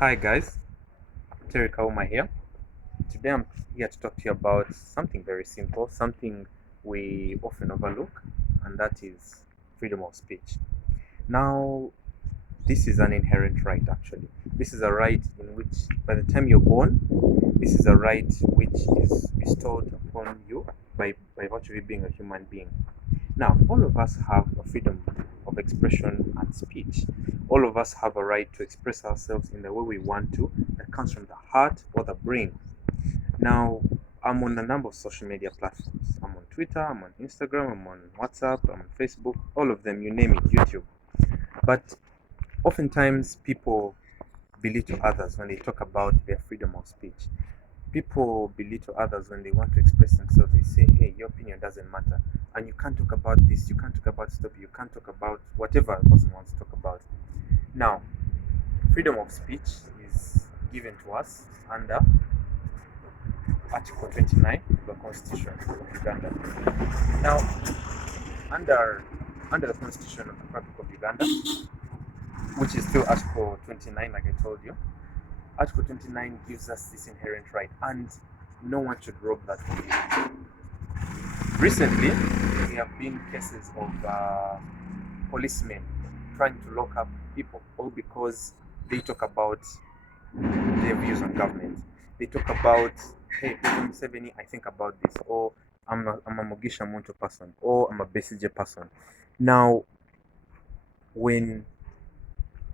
Hi guys, Terry Kauma here. Today I'm here to talk to you about something very simple, something we often overlook, and that is freedom of speech. Now, this is an inherent right actually. This is a right in which, by the time you're born, this is a right which is bestowed upon you by virtue of you being a human being. Now, all of us have a freedom of expression and speech. All of us have a right to express ourselves in the way we want to, that comes from the heart or the brain. Now, I'm on a number of social media platforms. I'm on Twitter, I'm on Instagram, I'm on WhatsApp, I'm on Facebook, all of them, you name it, YouTube. But oftentimes people belittle others when they talk about their freedom of speech. People belittle others when they want to express themselves. They say, hey, your opinion doesn't matter. And you can't talk about this, you can't talk about stuff, you can't talk about whatever a person wants to talk about. Now, freedom of speech is given to us under Article 29 of the Constitution of Uganda. Now, under under the Constitution of the Republic of Uganda, which is still Article 29, like I told you, Article 29 gives us this inherent right, and no one should rob that from you. Recently, there have been cases of policemen trying to lock up people, all because they talk about their views on government. They talk about, hey, President Museveni, I think about this, or I'm a Mugisha Muntu person, or I'm a Besigye person. Now, when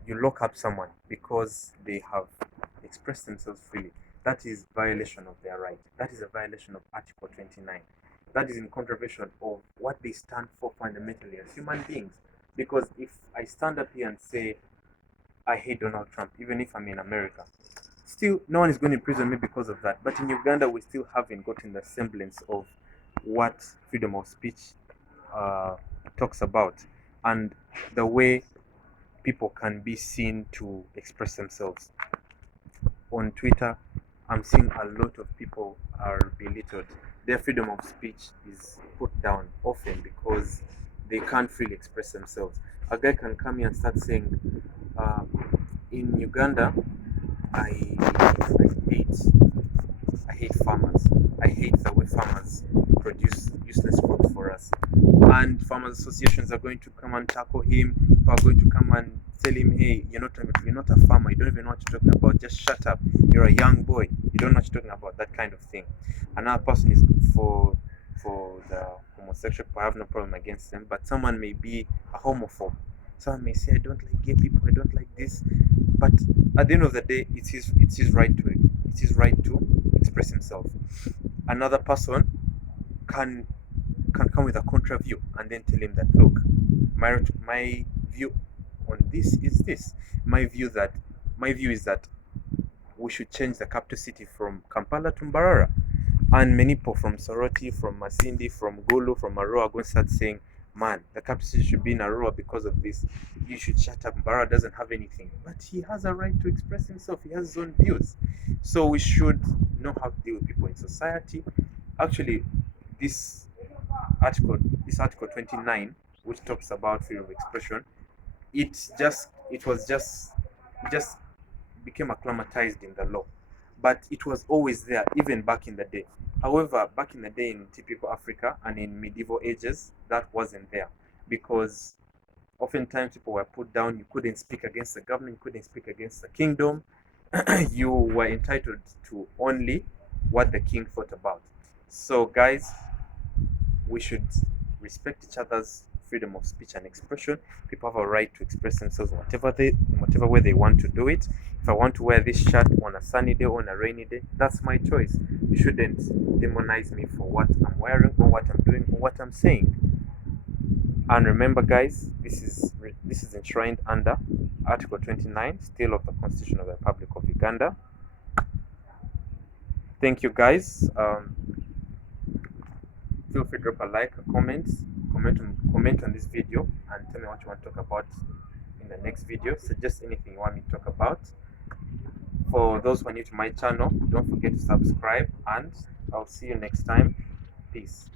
you lock up someone because they have expressed themselves freely, that is violation of their right. That is a violation of Article 29. That is in contravention of what they stand for fundamentally as human beings. Because if I stand up here and say I hate Donald Trump, even if I'm in America, still no one is going to imprison me because of that. But in Uganda, we still haven't gotten the semblance of what freedom of speech uh, talks about, and the way people can be seen to express themselves. On Twitter, I'm seeing a lot of people are belittled. Their freedom of speech is put down often because they can't freely express themselves. A guy can come here and start saying, uh, in Uganda, I hate I hate farmers. I hate the way farmers produce useless crops for us. And farmers associations are going to come and tackle him, are going to come and tell him, hey, you're not a farmer, you don't even know what you're talking about, just shut up. You're a young boy, you don't know what you're talking about, that kind of thing. Another person is for the homosexual, I have no problem against them, but someone may be a homophobe. Someone may say, I don't like gay people, I don't like this. But at the end of the day, it's his right to it. It's his right to express himself. Another person can come with a contra view and then tell him that, look, my view on this is this. My view is that we should change the capital city from Kampala to Mbarara. And many people from Soroti, from Masindi, from Gulu, from Arua are going to start saying, man, the capital city should be in Arua because of this. You should shut up. Mbarara doesn't have anything. But he has a right to express himself. He has his own views. So we should know how to deal with people in society. Actually, this article, this Article 29, which talks about freedom of expression, it just became acclimatized in the law, but it was always there even back in the day. However, back in the day in typical Africa and in medieval ages, that wasn't there because oftentimes people were put down. You couldn't speak against the government, you couldn't speak against the kingdom. You were entitled to only what the king thought about. So, guys, we should respect each other's freedom of speech and expression. People have a right to express themselves whatever way they want to do it. If I want to wear this shirt on a sunny day or on a rainy day, that's my choice. You shouldn't demonize me for what I'm wearing or what I'm doing or what I'm saying. And remember, guys, this is enshrined under Article 29, still of the Constitution of the Republic of Uganda. Thank you, guys. Feel free to drop a like, a comment on this video, and tell me what you want to talk about in the next video. Suggest anything you want me to talk about. For those who are new to my channel, don't forget to subscribe, and I'll see you next time. Peace.